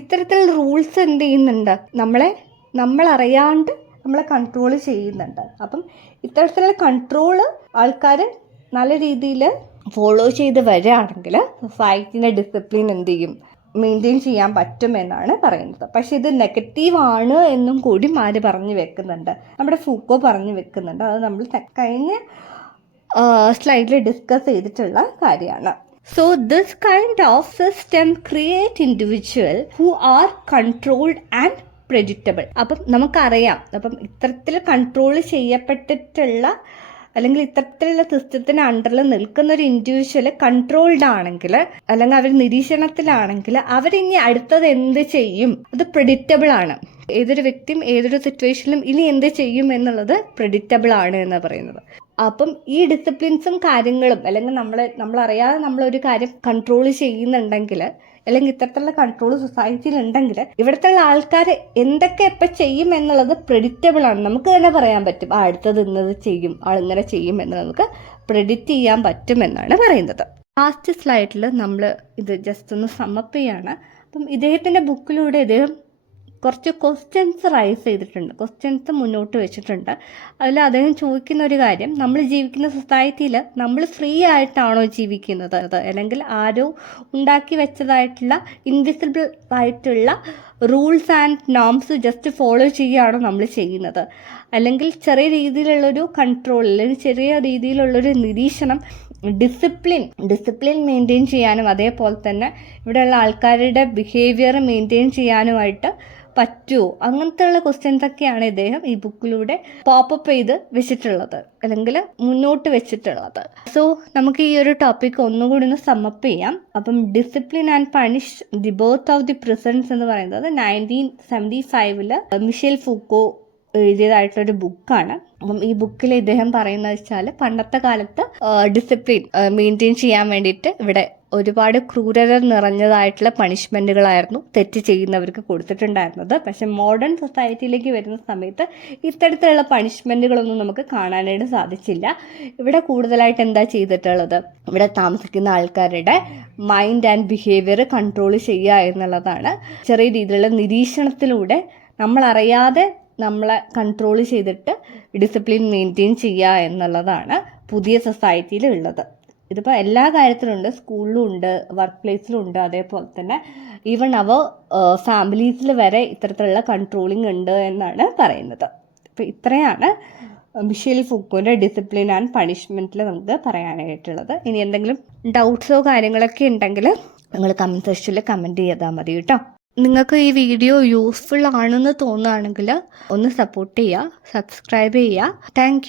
ഇത്തരത്തിലുള്ള റൂൾസ് എന്ത് ചെയ്യുന്നുണ്ട്, നമ്മളറിയാണ്ട് നമ്മളെ കൺട്രോൾ ചെയ്യുന്നുണ്ട്. അപ്പം ഇത്തരത്തിലുള്ള കൺട്രോള് ആൾക്കാർ നല്ല രീതിയിൽ ഫോളോ ചെയ്ത് വരികയാണെങ്കിൽ സൊസൈറ്റിൻ്റെ ഡിസിപ്ലിൻ എന്ത് ചെയ്യും, മെയിൻറ്റെയിൻ ചെയ്യാൻ പറ്റുമെന്നാണ് പറയുന്നത്. പക്ഷെ ഇത് നെഗറ്റീവാണ് എന്നും കൂടി ആര് പറഞ്ഞു വെക്കുന്നുണ്ട്, നമ്മുടെ ഫൂക്കോ പറഞ്ഞു വെക്കുന്നുണ്ട്. അത് നമ്മൾ കഴിഞ്ഞ സ്ലൈഡിൽ ഡിസ്കസ് ചെയ്തിട്ടുള്ള കാര്യമാണ്. So this kind of system create individual who are controlled and predictable. അപ്പം നമുക്കറിയാം, അപ്പം ഇത്തരത്തിൽ കൺട്രോൾ ചെയ്യപ്പെട്ടിട്ടുള്ള അല്ലെങ്കിൽ ഇത്തരത്തിലുള്ള സിസ്റ്റത്തിന് അണ്ടറിൽ നിൽക്കുന്ന ഒരു ഇൻഡിവിജ്വൽ കൺട്രോൾഡ് ആണെങ്കിൽ, അല്ലെങ്കിൽ അവർ നിരീക്ഷണത്തിലാണെങ്കിൽ, അവരിനി അടുത്തത് എന്ത് ചെയ്യും അത് പ്രെഡിക്റ്റബിൾ ആണ്. ഏതൊരു വ്യക്തിയും ഏതൊരു സിറ്റുവേഷനിലും ഇനി എന്ത് ചെയ്യും എന്നുള്ളത് പ്രെഡിക്റ്റബിൾ ആണ് എന്ന് പറയുന്നത്. അപ്പം ഈ ഡിസിപ്ലിൻസും കാര്യങ്ങളും, അല്ലെങ്കിൽ നമ്മളറിയാതെ നമ്മളൊരു കാര്യം കൺട്രോൾ ചെയ്യുന്നുണ്ടെങ്കിൽ, അല്ലെങ്കിൽ ഇത്തരത്തിലുള്ള കൺട്രോൾ സൊസൈറ്റിയിൽ ഉണ്ടെങ്കിൽ, ഇവിടുത്തെ ആൾക്കാർ എന്തൊക്കെ എപ്പോൾ ചെയ്യും എന്നുള്ളത് പ്രെഡിക്റ്റബിൾ ആണ്. നമുക്ക് തന്നെ പറയാൻ പറ്റും, അടുത്തത് ഇന്നത് ചെയ്യും, ആളിങ്ങനെ ചെയ്യും എന്ന് നമുക്ക് പ്രെഡിക്റ്റ് ചെയ്യാൻ പറ്റുമെന്നാണ് പറയുന്നത്. ലാസ്റ്റ് സ്ലൈഡിൽ നമ്മൾ ഇത് ജസ്റ്റ് ഒന്ന് സമ്മപ്പ് ചെയ്യാണ്. അപ്പം ഇദ്ദേഹത്തിൻ്റെ ബുക്കിലൂടെ ഇദ്ദേഹം കുറച്ച് ക്വസ്റ്റ്യൻസ് റൈസ് ചെയ്തിട്ടുണ്ട്, ക്വസ്റ്റ്യൻസ് മുന്നോട്ട് വെച്ചിട്ടുണ്ട്. അതിൽ അദ്ദേഹം ചോദിക്കുന്ന ഒരു കാര്യം, നമ്മൾ ജീവിക്കുന്ന സൊസൈറ്റിയിൽ നമ്മൾ ഫ്രീ ആയിട്ടാണോ ജീവിക്കുന്നത്, അല്ലെങ്കിൽ ആരോ ഉണ്ടാക്കി വെച്ചതായിട്ടുള്ള ഇൻവിസിബിൾ ആയിട്ടുള്ള rules and norms just follow ചെയ്യുകയാണോ നമ്മൾ ചെയ്യുന്നത്, അല്ലെങ്കിൽ ചെറിയ രീതിയിലുള്ളൊരു കൺട്രോൾ, അല്ലെങ്കിൽ ചെറിയ രീതിയിലുള്ളൊരു നിരീക്ഷണം, ഡിസിപ്ലിൻ മെയിൻറ്റെയിൻ ചെയ്യാനും അതേപോലെ തന്നെ ഇവിടെയുള്ള ആൾക്കാരുടെ ബിഹേവിയർ മെയിൻറ്റെയിൻ ചെയ്യാനുമായിട്ട് പറ്റുമോ, അങ്ങനത്തെയുള്ള ക്വസ്റ്റ്യൻസ് ഒക്കെയാണ് ഇദ്ദേഹം ഈ ബുക്കിലൂടെ പോപ്പപ്പ് ചെയ്ത് വെച്ചിട്ടുള്ളത്, അല്ലെങ്കിൽ മുന്നോട്ട് വെച്ചിട്ടുള്ളത്. സോ നമുക്ക് ഈ ഒരു ടോപ്പിക് ഒന്നുകൂടി ഒന്ന് സമ്മപ്പ് ചെയ്യാം. അപ്പം discipline and punish the birth of the prisons എന്ന് പറയുന്നത് 1975 മിഷേൽ ഫൂക്കോ എഴുതിയതായിട്ടൊരു ബുക്കാണ്. അപ്പം ഈ ബുക്കിൽ ഇദ്ദേഹം പറയുന്നത് വെച്ചാൽ, പണ്ടത്തെ കാലത്ത് ഡിസിപ്ലിൻ മെയിൻറ്റെയിൻ ചെയ്യാൻ വേണ്ടിയിട്ട് ഇവിടെ ഒരുപാട് ക്രൂരത നിറഞ്ഞതായിട്ടുള്ള പണിഷ്മെൻറ്റുകളായിരുന്നു തെറ്റ് ചെയ്യുന്നവർക്ക് കൊടുത്തിട്ടുണ്ടായിരുന്നത്. പക്ഷെ മോഡേൺ സൊസൈറ്റിയിലേക്ക് വരുന്ന സമയത്ത് ഇത്തരത്തിലുള്ള പണിഷ്മെൻറ്റുകളൊന്നും നമുക്ക് കാണാനായിട്ട് സാധിച്ചില്ല. ഇവിടെ കൂടുതലായിട്ട് എന്താ ചെയ്തിട്ടുള്ളത്, ഇവിടെ താമസിക്കുന്ന ആൾക്കാരുടെ മൈൻഡ് ആൻഡ് ബിഹേവിയർ കൺട്രോൾ ചെയ്യുക എന്നുള്ളതാണ്. ചെറിയ രീതിയിലുള്ള നിരീക്ഷണത്തിലൂടെ നമ്മളറിയാതെ നമ്മളെ കൺട്രോൾ ചെയ്തിട്ട് ഡിസിപ്ലിൻ മെയിൻറ്റെയിൻ ചെയ്യുക എന്നുള്ളതാണ് പുതിയ സൊസൈറ്റിയിൽ ഉള്ളത്. ഇതിപ്പോൾ എല്ലാ കാര്യത്തിലും ഉണ്ട്, സ്കൂളിലും ഉണ്ട്, വർക്ക് പ്ലേസിലും ഉണ്ട്, അതേപോലെ തന്നെ ഈവൺ ഫാമിലീസിൽ വരെ ഇത്തരത്തിലുള്ള കൺട്രോളിങ് ഉണ്ട് എന്നാണ് പറയുന്നത്. അപ്പോൾ ഇത്രയാണ് മിഷേൽ ഫൂക്കോൻ്റെ ഡിസിപ്ലിൻ ആൻഡ് പണിഷ്മെൻറ്റിൽ നമുക്ക് പറയാനായിട്ടുള്ളത്. ഇനി എന്തെങ്കിലും ഡൗട്ട്സോ കാര്യങ്ങളൊക്കെ ഉണ്ടെങ്കിൽ നിങ്ങൾ കമൻറ്റ് സെക്ഷനിൽ കമൻറ്റ് ചെയ്താൽ മതി കേട്ടോ. നിങ്ങൾക്ക് ഈ വീഡിയോ യൂസ്ഫുൾ ആണെന്ന് തോന്നുകയാണെങ്കിൽ ഒന്ന് സപ്പോർട്ട് ചെയ്യുക, സബ്സ്ക്രൈബ് ചെയ്യുക. താങ്ക്